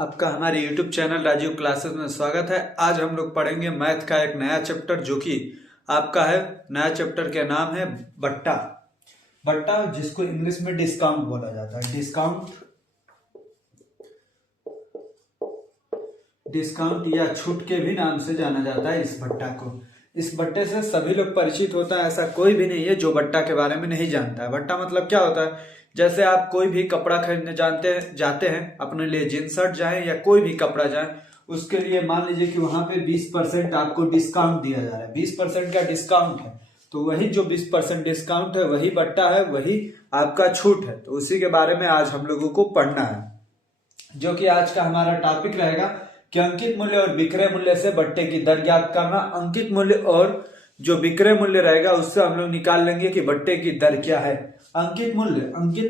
आपका हमारे YouTube channel Rajiv classes में स्वागत है। आज हम लोग पढ़ेंगे मैथ का एक नया चैप्टर जो कि आपका है। नया चैप्टर का नाम है बट्टा। बट्टा जिसको इंग्लिश में डिस्काउंट बोला जाता है। डिस्काउंट या छूट के भी नाम से जाना जाता है इस बट्टा को। इस बट्टे से सभी लोग परिचित होता है, ऐसा कोई भी नहीं है जो बट्टा के बारे में नहीं जानता है। बट्टा मतलब क्या होता है, जैसे आप कोई भी कपड़ा खरीदने जाते हैं अपने लिए, जींस शर्ट जाए या कोई भी कपड़ा जाए, उसके लिए मान लीजिए कि वहां पे 20% आपको डिस्काउंट दिया जा रहा है। 20% का डिस्काउंट है तो वही जो 20% डिस्काउंट है वही बट्टा है, वही आपका छूट है। तो उसी के बारे में आज हम लोगों को पढ़ना है, जो कि आज का हमारा टॉपिक रहेगा कि अंकित मूल्य और विक्रय मूल्य से बट्टे की दर ज्ञात करना। अंकित मूल्य और जो विक्रय मूल्य रहेगा उससे हम लोग निकाल लेंगे कि बट्टे की दर क्या है। अंकित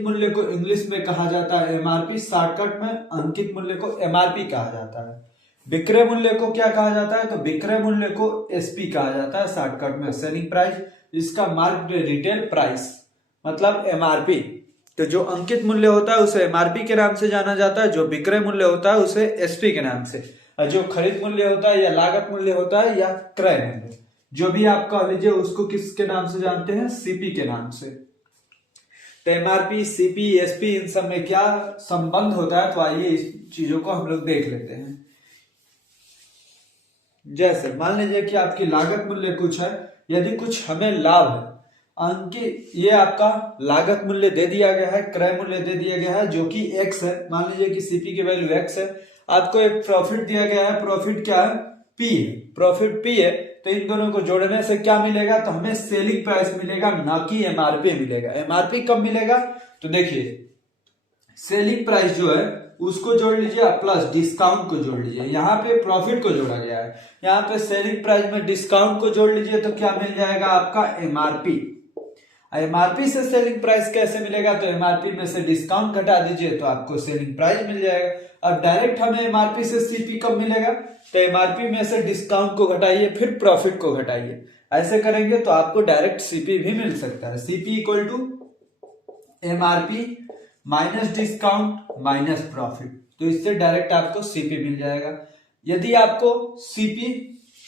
मूल्य को इंग्लिश में कहा जाता है एमआरपी, शॉर्टकट में अंकित मूल्य को एमआरपी कहा जाता है। विक्रय मूल्य को क्या कहा जाता है, तो विक्रय मूल्य को एसपी कहा जाता है, शॉर्टकट में सेलिंग प्राइस। इसका मार्केट रिटेल प्राइस मतलब एमआरपी। तो जो अंकित मूल्य होता है उसे एमआरपी के नाम से जाना जाता है, जो विक्रय मूल्य होता है उसे एसपी के नाम से, और जो खरीद मूल्य होता है या लागत मूल्य होता है या क्रय मूल्य, जो भी आप कह लीजिए, उसको किसके नाम से जानते हैं, सीपी के नाम से। तो एमआरपी, सीपी, एसपी, इन सब में क्या संबंध होता है, तो आइए इस चीजों को हम लोग देख लेते हैं। जैसे मान लीजिए कि आपकी लागत मूल्य कुछ है, यदि कुछ हमें लाभ है, अंकित ये आपका लागत मूल्य दे दिया गया है, क्रय मूल्य दे दिया गया है जो कि एक्स है। मान लीजिए कि सीपी की वैल्यू एक्स है, आपको एक प्रॉफिट दिया गया है, प्रॉफिट क्या है, पी है, प्रॉफिट पी है। तो इन दोनों को जोड़ने से क्या मिलेगा, तो हमें सेलिंग प्राइस मिलेगा, ना कि एमआरपी मिलेगा। एमआरपी कब मिलेगा, तो देखिए सेलिंग प्राइस जो है उसको जोड़ लीजिए प्लस डिस्काउंट को जोड़ लीजिए। यहाँ पे प्रॉफिट को जोड़ा गया है, यहाँ पे सेलिंग प्राइस में डिस्काउंट को जोड़ लीजिए तो क्या मिल जाएगा आपका एमआरपी। एमआरपी से सेलिंग प्राइस कैसे मिलेगा, तो एमआरपी में से डिस्काउंट घटा दीजिए तो आपको सेलिंग प्राइस मिल जाएगा। अब डायरेक्ट हमें एमआरपी से सीपी कब मिलेगा, तो एमआरपी में से डिस्काउंट को घटाइए फिर प्रॉफिट को घटाइए, ऐसे करेंगे तो आपको डायरेक्ट सीपी भी मिल सकता है। CP equal to MRP minus discount minus profit, तो इससे डायरेक्ट आपको सीपी मिल जाएगा। यदि आपको सीपी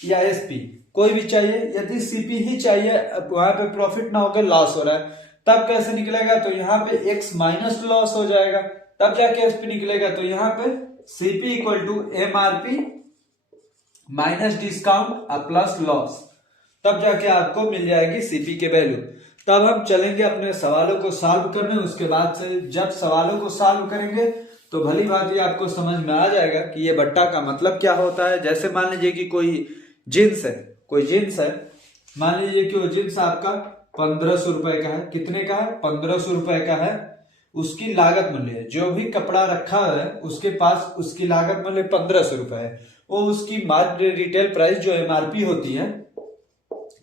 या एसपी कोई भी चाहिए, यदि सीपी ही चाहिए, वहां पे प्रॉफिट ना होकर लॉस हो रहा है, तब कैसे निकलेगा, तो यहाँ पे एक्स माइनस लॉस हो जाएगा, तब जाके एसपी निकलेगा। तो यहाँ पे CP equal to MRP minus discount plus loss, तब जाके आपको मिल जाएगी सीपी के वैल्यू। तब हम चलेंगे अपने सवालों को सॉल्व करने। उसके बाद से जब सवालों को सॉल्व करेंगे तो भली बात ये आपको समझ में आ जाएगा कि ये बट्टा का मतलब क्या होता है। जैसे मान लीजिए कि कोई जींस है, मान लीजिए कि वो जींस आपका 1500 रुपए का है। कितने का है, 1500 रुपए का है। उसकी लागत मूल्य है, जो भी कपड़ा रखा है उसके पास उसकी लागत मूल्य 1500 रुपए है। वो उसकी मार्केट रिटेल प्राइस जो एमआरपी होती है,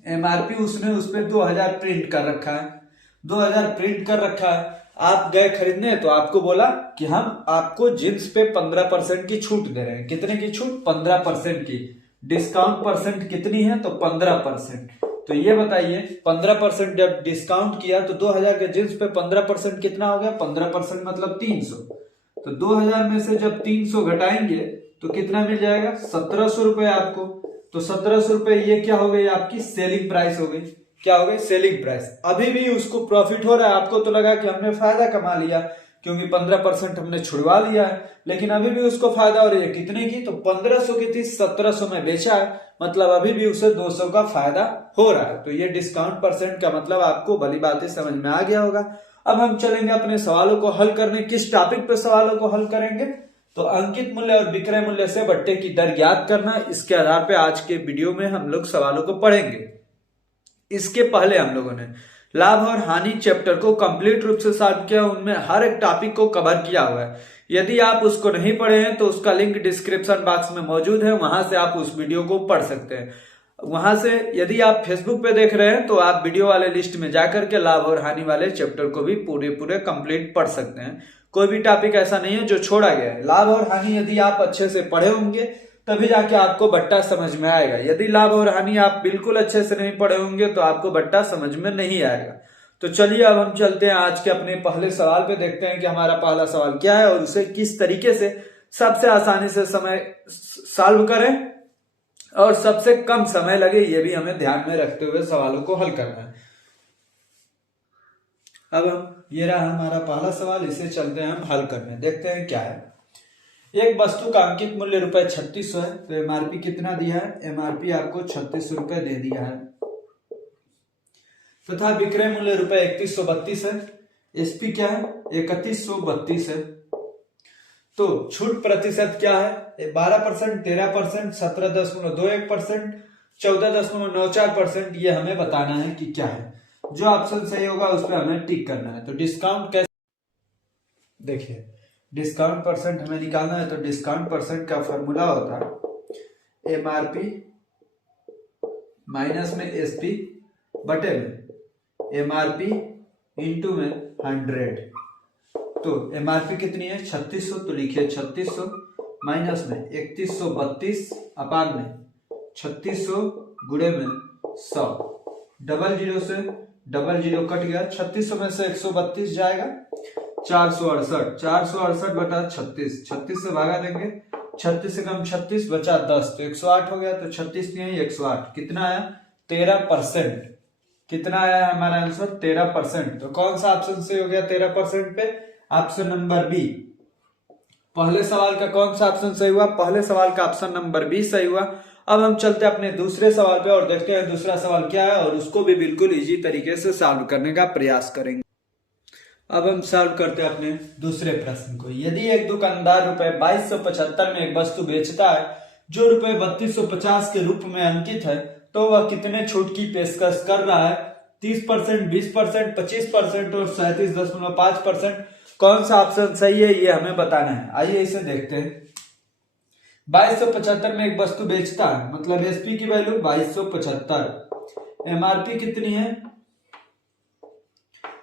एमआरपी उसने उस पर 2000 प्रिंट कर रखा है। 2000 प्रिंट कर रखा है, आप गए खरीदने तो आपको बोला कि हम आपको जींस पे 15% की छूट दे रहे हैं। कितने की छूट, 15% की। डिस्काउंट परसेंट कितनी है, तो 15%। तो ये बताइए 15% जब डिस्काउंट किया तो 2000 के जींस पे 15% कितना हो गया, 15% मतलब 300। तो 2000 में से जब 300 घटाएंगे तो कितना मिल जाएगा, 1700 रुपए आपको। तो 1700 रुपए ये क्या हो गई, आपकी सेलिंग प्राइस हो गई। क्या हो गई, सेलिंग प्राइस। अभी भी उसको प्रॉफिट हो रहा है, आपको तो लगा कि हमने फायदा कमा लिया क्योंकि 15% हमने छुड़वा लिया है, लेकिन अभी भी उसको फायदा हो रही है। कितने की, तो 1500 की थी, 1700 में बेचा है, मतलब अभी भी उसे 200 का फायदा हो रहा है। तो ये डिस्काउंट परसेंट का मतलब आपको भली बातें समझ में आ गया होगा। अब हम चलेंगे अपने सवालों को हल करने। किस टॉपिक पे सवालों को हल करेंगे, तो अंकित मूल्य और विक्रय मूल्य से बट्टे की दर ज्ञात करना। इसके आधार पे आज के वीडियो में हम लोग सवालों को पढ़ेंगे। इसके पहले हम लोगों ने लाभ और हानि चैप्टर को कंप्लीट रूप से सॉल्व किया, उनमें हर एक टॉपिक को कवर किया हुआ है। यदि आप उसको नहीं पढ़े हैं तो उसका लिंक डिस्क्रिप्शन बॉक्स में मौजूद है, वहां से आप उस वीडियो को पढ़ सकते हैं। वहां से यदि आप फेसबुक पे देख रहे हैं तो आप वीडियो वाले लिस्ट में जाकर के लाभ और हानि वाले चैप्टर को भी पूरे कंप्लीट पढ़ सकते हैं। कोई भी टॉपिक ऐसा नहीं है जो छोड़ा गया है। लाभ और हानि यदि आप अच्छे से पढ़े होंगे तभी जाके आपको बट्टा समझ में आएगा। यदि लाभ और हानि आप बिल्कुल अच्छे से नहीं पढ़े होंगे तो आपको बट्टा समझ में नहीं आएगा। तो चलिए अब हम चलते हैं आज के अपने पहले सवाल पे, देखते हैं कि हमारा पहला सवाल क्या है और उसे किस तरीके से सबसे आसानी से समय सॉल्व करें और सबसे कम समय लगे, ये भी हमें ध्यान में रखते हुए सवालों को हल करना है। अब हम ये रहा हमारा पहला सवाल, इसे चलते हैं हम हल करने, देखते हैं क्या है। एक वस्तु का अंकित मूल्य रुपए 3600 है, तो एमआरपी कितना दिया है? एमआरपी आपको 3600 रुपए दे दिया है, तथा विक्रय मूल्य रुपए 3132 है। एसपी क्या है? 3132 है। तो छूट प्रतिशत क्या है? 12%, 13%, 17.21%, 14.94%। ये हमें बताना है कि क्या है। जो ऑप्शन सही होगा उस पर हमें टिक करना है। तो डिस्काउंट कैसे, देखिए डिस्काउंट परसेंट हमें निकालना है। तो डिस्काउंट परसेंट का फॉर्मूला होता है एमआरपी माइनस में एसपी बटे में एमआरपी इंटू में 100। तो एमआरपी कितनी है? 3600, तो लिखिए 3600 माइनस में 3132 अपान में 3600 गुणे में 100। डबल जीरो से डबल जीरो कट गया, 3600 में से 132 जाएगा, 468, 468 बटा 36, 36 से भागा देंगे, 36 से कम 36 बचा 10, तो 108 हो गया। तो 36 नहीं 108, कितना आया? 13%। कितना आया है हमारा आंसर? 13%। तो कौन सा ऑप्शन से हो गया 13% पे? Option number B. पहले सवाल का कौन सा ऑप्शन सही हुआ? पहले सवाल का ऑप्शन नंबर बी सही हुआ। अब हम चलते हैं अपने दूसरे सवाल पे और देखते हैं दूसरा सवाल क्या है, और उसको भी बिल्कुल इजी तरीके से सॉल्व करने का प्रयास करेंगे। अब हम सॉल्व करते हैं अपने दूसरे प्रश्न को। यदि एक दुकानदार रुपए 2275 में एक वस्तु बेचता है जो रुपए 3250 के रूप में अंकित है, तो वह कितने छूट की पेशकश कर रहा है? 30%, 20%, 25% और 37.5%। कौन सा ऑप्शन सही है ये हमें बताना है। आइए इसे देखते हैं। 2275 में एक वस्तु बेचता है, मतलब एसपी की वैल्यू 2275, एमआरपी कितनी है?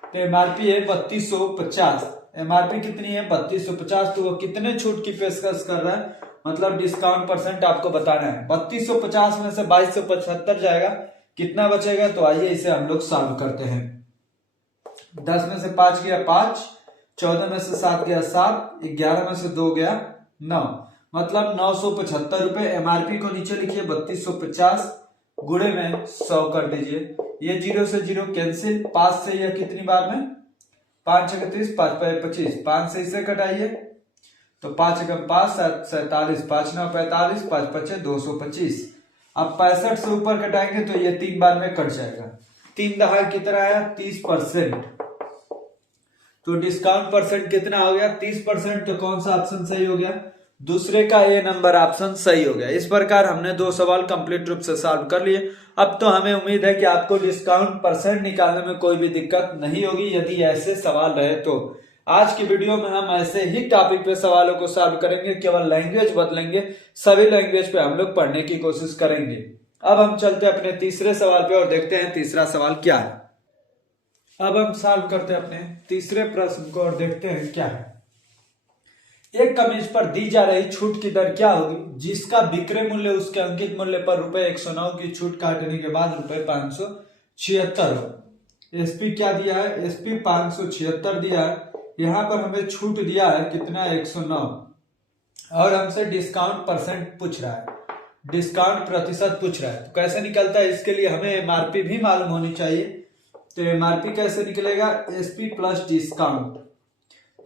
तो एमआरपी है 3250, एमआरपी कितनी है? 3250। तो वो कितने छूट की पेशकश कर रहा है, मतलब डिस्काउंट परसेंट आपको बताना है। 3250 में से 2275 जाएगा, कितना बचेगा? तो आइए इसे हम लोग सॉल्व करते हैं। 10 में से 5 गया 5, 14 में से 7 गया 7, 11 में से 2 गया 9, मतलब 975 रुपए। एमआरपी को नीचे लिखिए 3250 गुणे में 100 कर दीजिए। ये 0 से 0 कैंसिल, 5 से यह कितनी बार में? 5 31, 5 25, 5 से इसे कटाइए तो 5 एकम 5, 47, 5 9 45, 5 5 225। अब 65 से ऊपर कटाएंगे तो ये 3 बार में कट जाएगा। 3 दहाई कितना आया? 30%। तो डिस्काउंट परसेंट कितना हो गया? 30%। तो कौन सा ऑप्शन सही हो गया? दूसरे का ए नंबर ऑप्शन सही हो गया। इस प्रकार हमने 2 सवाल कंप्लीट रूप से सॉल्व कर लिए। अब तो हमें उम्मीद है कि आपको डिस्काउंट परसेंट निकालने में कोई भी दिक्कत नहीं होगी यदि ऐसे सवाल रहे तो। आज की वीडियो में हम ऐसे ही टॉपिक पे सवालों को सॉल्व करेंगे, केवल लैंग्वेज बदलेंगे, सभी लैंग्वेज पे हम लोग पढ़ने की कोशिश करेंगे। अब हम चलते हैं अपने तीसरे सवाल पे और देखते हैं तीसरा सवाल क्या है। अब हम सॉल्व करते हैं अपने तीसरे प्रश्न को और देखते हैं क्या है। एक कमीज पर दी जा रही छूट की दर क्या होगी जिसका विक्रय मूल्य उसके अंकित मूल्य पर रुपए 109 की छूट काटने के बाद रुपए 576 हो। एसपी क्या दिया है? एसपी 576 दिया है। यहां पर हमें छूट दिया है कितना? 109, और हमसे डिस्काउंट परसेंट पूछ रहा है, डिस्काउंट प्रतिशत पूछ रहा है। तो कैसे निकलता है इसके लिए हमें एमआरपी भी मालूम होनी चाहिए। तो एमआरपी कैसे निकलेगा? एसपी प्लस डिस्काउंट,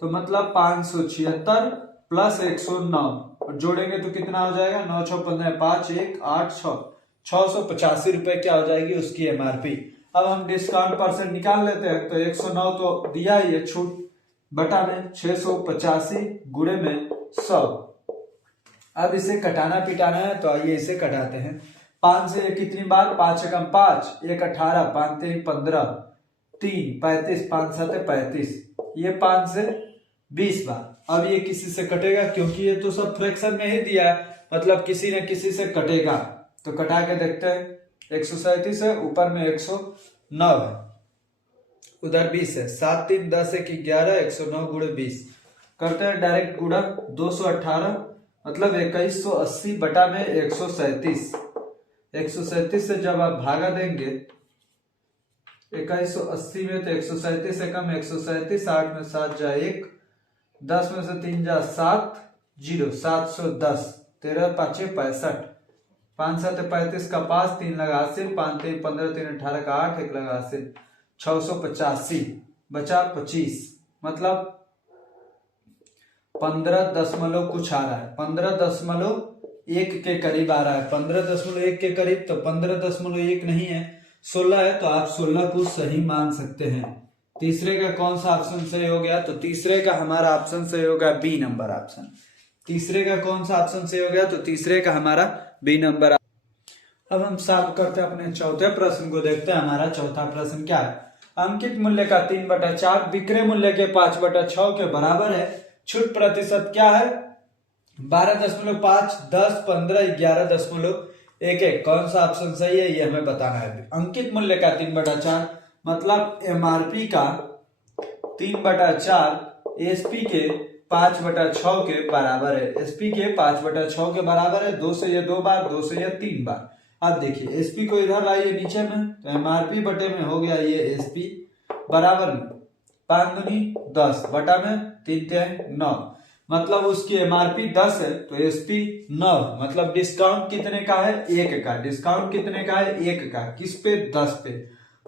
तो मतलब 576 प्लस 109 और जोड़ेंगे तो कितना हो जाएगा? 9 6 15 5 1 8 6, 685 रुपए क्या हो जाएगी उसकी एमआरपी। अब हम डिस्काउंट परसेंट निकाल लेते हैं। तो 109 तो दिया ही है छूट, बटा में 685 गुणे में 100। अब इसे कटाना पिटाना है, तो आइए इसे कटाते हैं। 5 से कितनी बार? 5 एकम 5, 1 18, 5 3 15, 3 35, 5 7 35, ये 5 से 20 बार। अब ये किसी से कटेगा क्योंकि ये तो सब फ्रैक्शन में ही दिया है, मतलब किसी न किसी से कटेगा। तो कटा के देखते हैं। 137 है, ऊपर में 109 है, उधर 20 है, 7 3 10 1 11, 109 गुणे 20 करते हैं डायरेक्ट गुणा। 218 मतलब 2180 बटा में 137। 137 से जब आप भागा देंगे 2180 में, तो 137 से कम 137, 8 में 7 जा 1, 10 में से 3 जा 7, जीरो, 710, 13×5 = 65, 5×7 = 35 का 5, 3 लगा हासिल, 5×3 = 15, 3 = 18 का 8, 1 लगा हासिल, 685 बचा 25, मतलब 15 दशमलव कुछ आ रहा है, 15.1 के करीब आ रहा है, 15.1 के करीब। तो 15.1 नहीं है, 16 है, तो आप 16 को सही मान सकते हैं। तीसरे का कौन सा ऑप्शन सही हो गया? तो तीसरे का हमारा ऑप्शन सही हो गया बी नंबर ऑप्शन। तीसरे का कौन सा ऑप्शन सही हो गया? तो तीसरे का हमारा बी नंबर। अब हम सॉल्व करते हैं अपने चौथे प्रश्न को। देखते हैं हमारा चौथा प्रश्न क्या है। अंकित मूल्य का 3/4 विक्रय मूल्य के 5/6 के बराबर है। छूट प्रतिशत क्या है? 12.5, 10, 15, 11.11। कौन सा ऑप्शन सही है ये हमें बताना है। अंकित मूल्य का 3/4 मतलब एमआरपी का 3/4 एसपी के 5/6 के बराबर है। एसपी के 5/6 के बराबर है। 2 से ये 2 बार, 2 से ये 3 बार। अब देखिए एसपी को इधर लाइए नीचे में, तो एमआरपी बटे में हो गया ये एसपी बराबर में 5 दूनी 10 बटा में 3 3 9, मतलब उसकी एमआरपी 10 है तो एसपी 9, मतलब डिस्काउंट कितने का है? 1 का। डिस्काउंट कितने का है? 1 का। किस पे? 10 पे।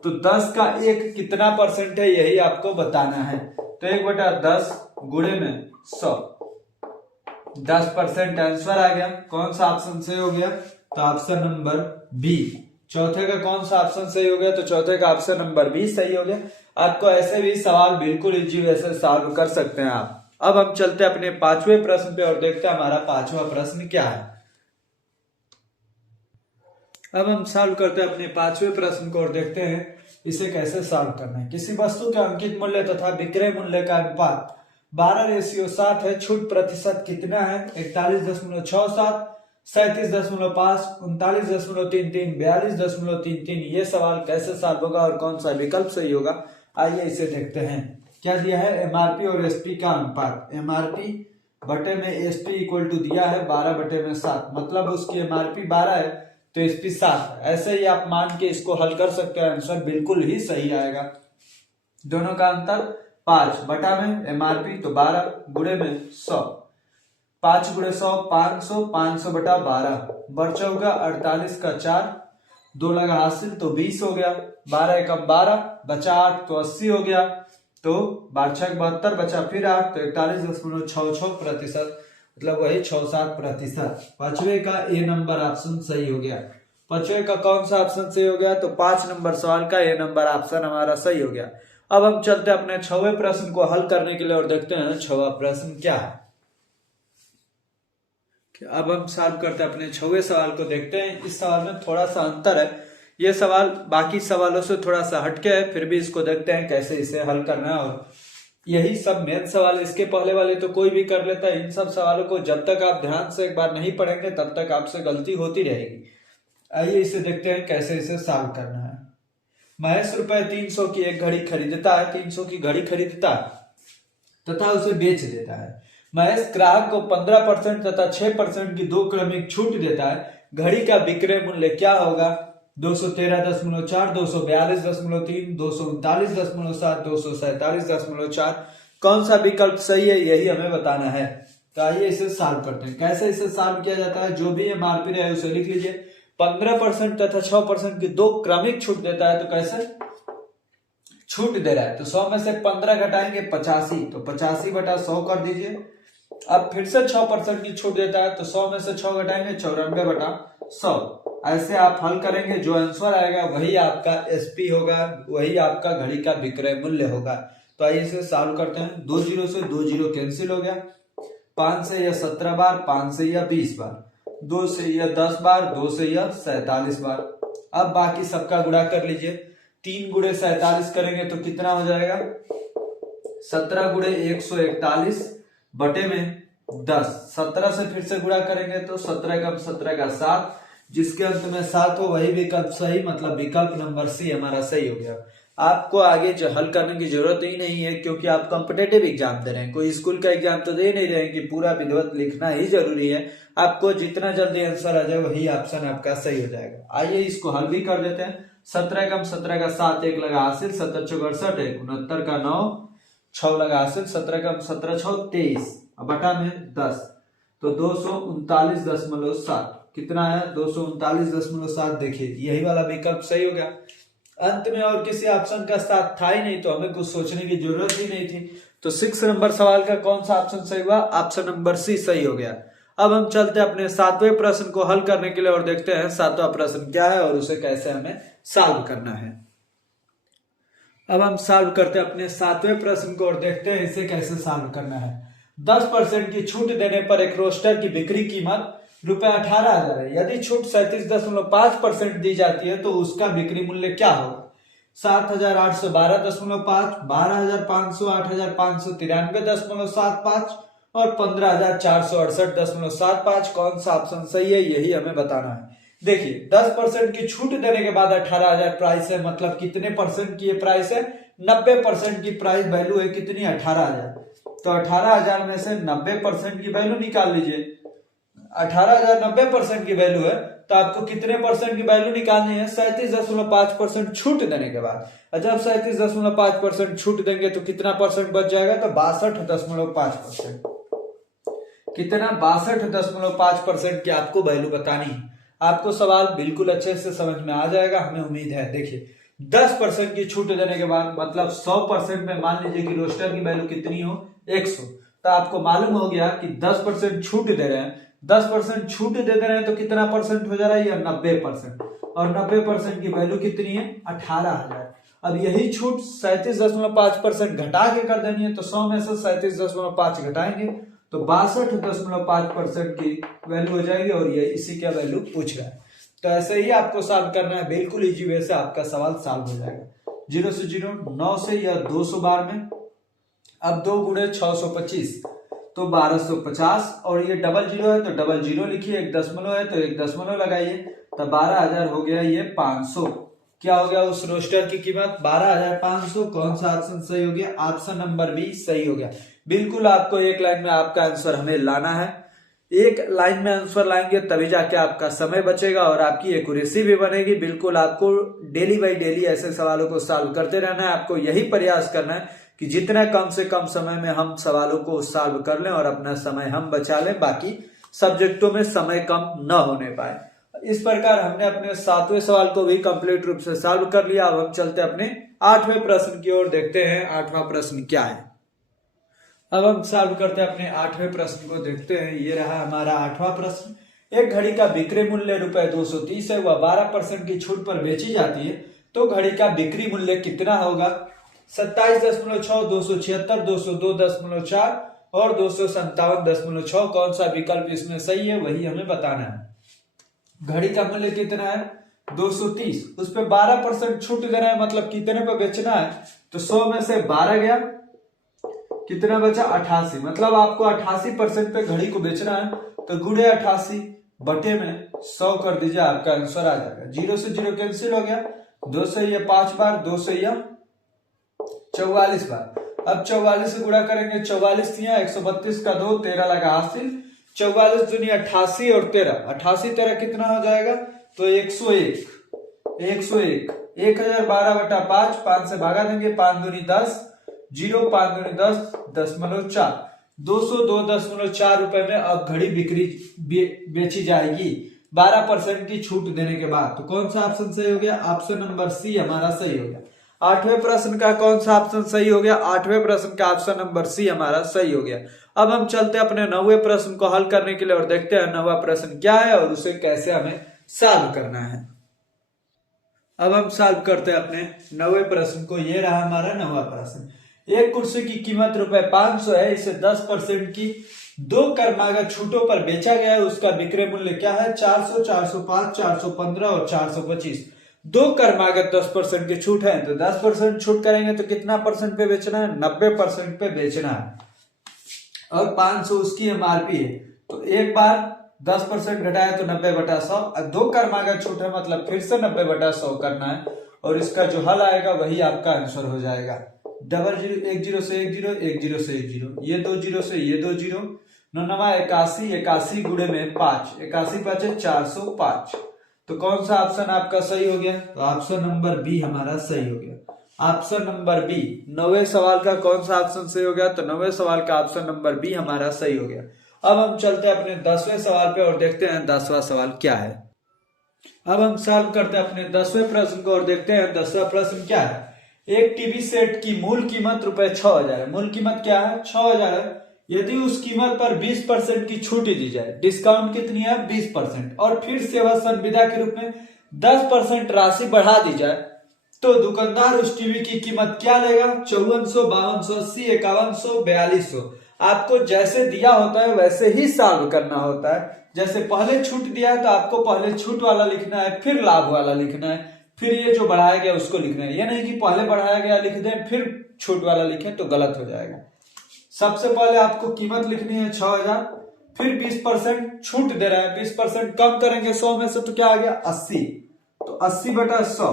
तो 10 का 1 कितना परसेंट है यही आपको बताना है। तो 1/10 गुणे में 100, 10% आंसर आ गया। कौन सा ऑप्शन सही हो गया? तो ऑप्शन नंबर बी। चौथे का कौन सा ऑप्शन सही हो गया? तो चौथे का ऑप्शन नंबर बी सही हो गया। आपको ऐसे भी सवाल बिल्कुल इजी वैसे सॉल्व कर सकते हैं आप। अब हम चलते हैं अपने पांचवें प्रश्न पे और देखते हैं हमारा पांचवा प्रश्न क्या है। अब हम सॉल्व करते हैं अपने पांचवें प्रश्न को और देखते हैं इसे कैसे सॉल्व करना है। किसी वस्तु के अंकित मूल्य तथा विक्रय मूल्य का अनुपात 12:7 है। छूट प्रतिशत कितना है? 41.67, 37.5, 39.33, 42.33। ये सवाल कैसे सॉल्व होगा और कौन सा विकल्प सही होगा, आइए इसे देखते हैं। क्या दिया है? एमआरपी और एसपी का अनुपात। एमआरपी बटे में एसपी इक्वल टू दिया है 12/7, मतलब उसकी एमआरपी 12 है तो एसपी 7। ऐसे ही आप मान के इसको हल कर सकते हैं, आंसर बिल्कुल ही सही आएगा। दोनों का अंतर 5 बटा में एमआरपी तो 12 गुणे में 100, 5 गुणे 100 500, 500 बटा 12 बचा होगा 48 का 4, 2 लगा हासिल तो 20 हो गया, 12 एकम 12 बचा 8 तो 80 हो गया, तो 12×6 72 बचा फिर 8 तो 41.66%, मतलब वही 67%। पांचवे का ए नंबर ऑप्शन सही हो गया। पांचवे का कौन सा ऑप्शन सही हो गया? तो 5 नंबर सवाल का ए नंबर ऑप्शन हमारा सही हो गया। अब हम चलते हैं अपने छठवें प्रश्न को हल करने के लिए और देखते हैं छठवां प्रश्न क्या है। अब हम सॉल्व करते हैं अपने छठवें सवाल को। देखते हैं इस सवाल में थोड़ा सा अंतर है। ये सवाल बाकी सवालों से थोड़ा सा हटके है, फिर भी इसको देखते हैं कैसे इसे हल करना है। और यही सब मेन सवाल, इसके पहले वाले तो कोई भी कर लेता है। इन सब सवालों को जब तक आप ध्यान से एक बार नहीं पढ़ेंगे तब तक आपसे गलती होती रहेगी। आइए इसे देखते हैं कैसे इसे सॉल्व करना है। महेश रुपए 300 की एक घड़ी खरीदता है, 300 की घड़ी खरीदता है तथा उसे बेच देता है। महेश ग्राहक को 15% तथा 6% की 2 क्रमिक छूट देता है। घड़ी का विक्रय मूल्य क्या होगा? 213.4, 242.3, 239.7, 247.4। कौन सा विकल्प सही है यही हमें बताना है। तो आइए इसे सॉल्व करते हैं। कैसे इसे सॉल्व किया जाता है? जो भी एमआरपी रहे उसे लिख लीजिए। 15% तथा 6% की 2 क्रमिक छूट देता है, तो कैसे छूट दे रहा है? तो 100 में से 15 घटाएंगे 85, तो 85/100 कर दीजिए। अब फिर से 6% की छूट देता है, तो 100 में से 6 घटाएंगे 94/100। ऐसे आप हल करेंगे, जो आंसर आएगा वही आपका एसपी होगा, वही आपका घड़ी का विक्रय मूल्य होगा। तो आइए इसे सॉल्व करते हैं। 2 जीरो से 2 जीरो कैंसिल हो गया। 5 से यह 17 बार, 5 से यह 20 बार, 2 से यह 10 बार, 2 से यह 47 बार। अब बाकी सबका गुणा कर लीजिए। 3 गुणे 47 करेंगे तो कितना हो जाएगा? 17 गुणे 141 बटे में 10। 17 से फिर से गुणा करेंगे तो 17 कम 17 का 7, जिसके अंत में 7 हो वही विकल्प सही, मतलब विकल्प नंबर सी हमारा सही हो गया। आपको आगे जो हल करने की जरूरत ही नहीं है, क्योंकि आप कॉम्पिटेटिव एग्जाम दे रहे हैं, कोई स्कूल का एग्जाम तो दे नहीं रहे हैं कि पूरा विधिवत लिखना ही जरूरी है। आपको जितना जल्दी आंसर आ जाए वही ऑप्शन आपका सही हो जाएगा। आइए इसको हल भी कर देते हैं। 17 कम 17 का 7, 1 लगा हासिल, 17 चौक 68, 69 का 9, 6 लगा हासिल, 17 कम 17 6 23 बटा में 10, तो 239.7 कितना है 239.7। देखिए यही वाला विकल्प सही हो गया। अंत में और किसी ऑप्शन का साथ था ही नहीं तो हमें कुछ सोचने की जरूरत ही नहीं थी। तो 6 नंबर सवाल का कौन सा ऑप्शन सही हुआ, ऑप्शन नंबर सी सही हो गया। अब हम चलते हैं अपने 7वें प्रश्न को हल करने के लिए और देखते हैं 7वां प्रश्न क्या है और उसे कैसे हमें सॉल्व करना है। अब हम सॉल्व करते हैं अपने 7वें प्रश्न को और देखते हैं इसे कैसे सॉल्व करना है। 10% की छूट देने पर एक रोस्टर की बिक्री कीमत ₹18,000 है। यदि छूट 37.5% दी जाती है तो उसका बिक्री मूल्य क्या होगा? 7,812.5, 12,500, 8,593.75 और 15,468.75। कौन सा ऑप्शन सही है यही हमें बताना है। देखिए 10% की छूट देने के बाद 18,000 प्राइस है, मतलब कितने परसेंट की ये प्राइस है? 90% की प्राइस वैल्यू है कितनी? 18,000। तो 18,000 में से 90% की वैल्यू निकाल लीजिए। 18,000 90% की वैल्यू है तो आपको कितने परसेंट की वैल्यू निकालनी है? 37.5% छूट देने के बाद। जब 37.5% छूट देंगे तो कितना परसेंट बच जाएगा? तो 62.5%। कितना? 62.5% की आपको वैल्यू बतानी है। आपको सवाल बिल्कुल अच्छे से समझ में आ जाएगा, हमें उम्मीद है। देखिए 10% की छूट देने के बाद मतलब 100% में मान लीजिए कि रोस्टर की वैल्यू कितनी हो? 100। तो आपको मालूम हो गया कि 10% छूट दे रहे हैं, 10% छूट दे रहे हैं तो कितना परसेंट हो जा रहा है? ये 90%। और 90% की वैल्यू कितनी है? 18,000। अब यही छूट 37.5% घटा के कर देनी है तो 100 में से 37.5 घटाएंगे तो 62.5% की वैल्यू हो जाएगी और ये इसी का वैल्यू पूछ रहा है। तो ऐसे ही आपको सॉल्व करना है, बिल्कुल इजी वे से आपका सवाल सॉल्व हो जाएगा। 0 से 0, 9 से या 200 बार में। अब 2 गुणे 625 तो 1250 और ये डबल जीरो है तो डबल जीरो लिखिए, एक दशमलव है तो एक दशमलव लगाइए तो 12,000 हो गया ये 500। क्या हो गया उस रोस्टर की कीमत? 12,500। कौन सा ऑप्शन सही हो गया? ऑप्शन नंबर बी सही हो गया। बिल्कुल आपको एक लाइन में आपका आंसर हमें लाना है। एक लाइन में आंसर लाएंगे तभी जाके आपका समय बचेगा और आपकी एक्यूरेसी भी बनेगी। बिल्कुल आपको डेली बाई डेली ऐसे सवालों को सॉल्व करते रहना है। आपको यही प्रयास करना है कि जितना कम से कम समय में हम सवालों को सॉल्व कर लें और अपना समय हम बचा लें, बाकी सब्जेक्टों में समय कम न होने पाए। इस प्रकार हमने अपने 7वें सवाल को भी कंप्लीट रूप से सॉल्व कर लिया। अब हम चलते अपने 8वें प्रश्न की ओर, देखते हैं 8वां प्रश्न क्या है। अब हम सॉल्व करते हैं अपने 8वें प्रश्न को, देखते हैं। ये रहा हमारा 8वां प्रश्न। एक घड़ी का बिक्री मूल्य ₹230 है, वह 12% की छूट पर बेची जाती है, तो घड़ी का बिक्री मूल्य कितना होगा? 27.6, 276, 202.4 और 257.6। कौन सा विकल्प इसमें सही है वही हमें बताना है। घड़ी का मूल्य कितना है? 230, उस पर 12% छूट देना है, मतलब कितने पे बेचना है? तो 100 में से 12 गया, कितना बचा? 88। मतलब आपको 88% पे घड़ी को बेचना है तो गुणे 88 बटे में 100 कर दीजिए, आपका आंसर आ जाएगा। 0 से 0 कैंसिल हो गया, 2 से ये 5 बार, 2 से ये 44 बार। अब 44 से गुणा करेंगे, 44 दिया 132 का 2, 13 लगा हासिल। 44 दुनिया 88 और 13, 88 13 कितना हो जाएगा? तो 101। 1012/5, 5 से भागा देंगे, 5 दूनी 10, 0, 5 दूनी 10, 10.4, 202.4 रुपए में अब घड़ी बिक्री बेची जाएगी 12% की छूट देने के बाद। तो कौन सा ऑप्शन सही हो गया? ऑप्शन नंबर सी हमारा सही हो गया। 8वें प्रश्न का कौन सा ऑप्शन सही हो गया? 8वें प्रश्न का ऑप्शन नंबर सी हमारा सही हो गया। अब हम चलते हैं अपने 9वें प्रश्न को हल करने के लिए और देखते हैं 9वां प्रश्न क्या है और उसे कैसे हमें सॉल्व करना है। अब हम सॉल्व करते हैं अपने 9वें प्रश्न को। ये रहा हमारा 9वां प्रश्न। एक कुर्सी की कीमत ₹500 है, इसे 10% की 2 कर्मागत छूटों पर बेचा गया है, उसका विक्रय मूल्य क्या है? 400, 405, 415 और 425। 2 कर्मागत 10% की छूट है तो 10% छूट करेंगे तो कितना परसेंट पे बेचना है? 90% पे बेचना है और 500 उसकी एमआरपी है। तो एक बार 10% घटाया तो 90/100। 2 कर्मागत छूट है मतलब फिर से 90/100 करना है और इसका जो हल आएगा वही आपका आंसर हो जाएगा। 00, 1 0 से 1 0, 1 0 से 1 0, ये 2 0 से ये 2 0, 9 81, 81 गुणे में 5, 81 5 405। तो कौन सा ऑप्शन आपका सही हो गया? तो ऑप्शन नंबर बी हमारा सही हो गया। Option number B. 9वें सवाल का कौन सा ऑप्शन सही हो गया? तो 9वें सवाल का ऑप्शन नंबर बी हमारा सही हो गया। अब हम चलते हैं अपने 10वें सवाल पे और देखते हैं 10वां सवाल क्या है। अब हम सॉल्व करते हैं अपने 10वें प्रश्न को और देखते हैं 10वां प्रश्न क्या है। एक टीवी सेट की मूल कीमत ₹6,000 है। मूल कीमत क्या है? 6,000 है। यदि उस कीमत पर 20% की छूट दी जाए, डिस्काउंट कितनी है? 20%, और फिर सेवा संविदा के रूप में 10% राशि बढ़ा दी जाए, तो दुकानदार उस टीवी की कीमत क्या लेगा? 5400, 5200, 80, 5100, 4200। आपको जैसे दिया होता है वैसे ही सॉल्व करना होता है। जैसे पहले छूट दिया है तो आपको पहले छूट वाला लिखना है, फिर लाभ वाला लिखना है, फिर ये जो बढ़ाया गया उसको लिखना है। ये नहीं कि पहले बढ़ाया गया लिख दें फिर छूट वाला लिखें तो गलत हो जाएगा। सबसे पहले आपको कीमत लिखनी है 6,000, फिर 20% छूट दे रहा है, 20% कम करेंगे 100 में से तो क्या आ गया? 80। तो 80/100।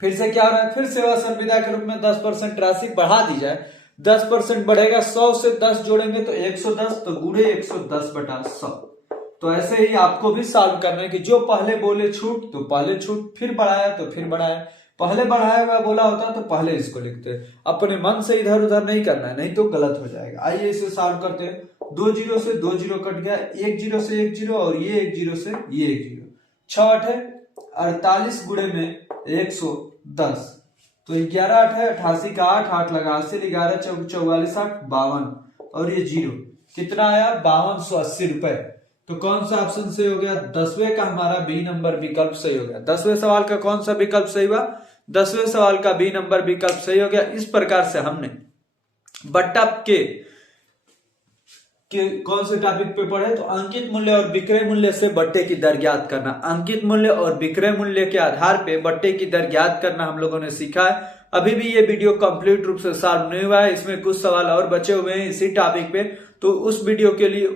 फिर से क्या हो रहा है? फिर सेवा संविदा के रूप में 10% राशि बढ़ा दी जाए, 10% बढ़ेगा, 100 से 10 जोड़ेंगे तो 110, तो गुणे 110/100। तो ऐसे ही आपको भी सॉल्व करना है कि जो पहले बोले छूट तो पहले छूट, फिर बढ़ाया तो फिर बढ़ाया, पहले बढ़ाया हुआ बोला होता तो पहले इसको लिखते। अपने मन से इधर उधर नहीं करना है, नहीं तो गलत हो जाएगा। आइए इसे सॉल्व करते हैं। 2 जीरो से 2 जीरो कट गया, 1 जीरो से 1 जीरो, और ये 1 जीरो से ये 1 जीरो। 6 8 है 48 गुणे में 110, तो 11 8 है 88 का 8, 8 लगा 80, 11 44 8 52, और ये जीरो कितना आया? 5280 रुपए। तो कौन सा ऑप्शन सही हो गया? 10वें का हमारा बी नंबर विकल्प सही हो गया। 10वें सवाल का कौन सा विकल्प सही हुआ? 10वें सवाल का बी नंबर विकल्प सही हो गया। इस प्रकार से हमने बट्टा के कौन से टॉपिक पे पढ़े? तो अंकित मूल्य और विक्रय मूल्य से बट्टे की दर ज्ञात करना। अंकित मूल्य और विक्रय मूल्य के आधार पे बट्टे की दर ज्ञात करना हम लोगों ने सीखा है। अभी भी ये वीडियो कंप्लीट रूप से सॉल्व नहीं हुआ है, इसमें कुछ सवाल और बचे हुए हैं इसी टॉपिक पे। तो उस वीडियो के लिए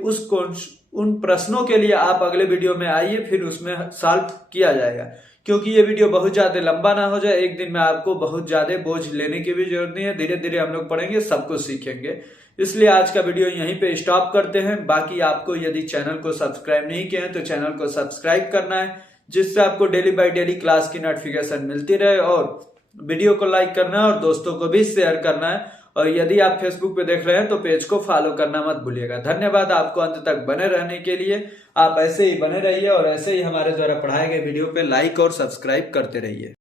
उन प्रश्नों के लिए आप अगले वीडियो में आइए, फिर उसमें सॉल्व किया जाएगा। क्योंकि ये वीडियो बहुत ज्यादा लंबा ना हो जाए, एक दिन में आपको बहुत ज्यादा बोझ लेने की भी जरूरत नहीं है। धीरे धीरे हम लोग पढ़ेंगे, सब कुछ सीखेंगे। इसलिए आज का वीडियो यहीं पे स्टॉप करते हैं। बाकी आपको यदि चैनल को सब्सक्राइब नहीं किया है तो चैनल को सब्सक्राइब करना है, जिससे आपको डेली बाय डेली क्लास की नोटिफिकेशन मिलती रहे, और वीडियो को लाइक करना है और दोस्तों को भी शेयर करना है। और यदि आप फेसबुक पे देख रहे हैं तो पेज को फॉलो करना मत भूलिएगा। धन्यवाद आपको अंत तक बने रहने के लिए। आप ऐसे ही बने रहिए और ऐसे ही हमारे द्वारा पढ़ाए गए वीडियो पे लाइक और सब्सक्राइब करते रहिए।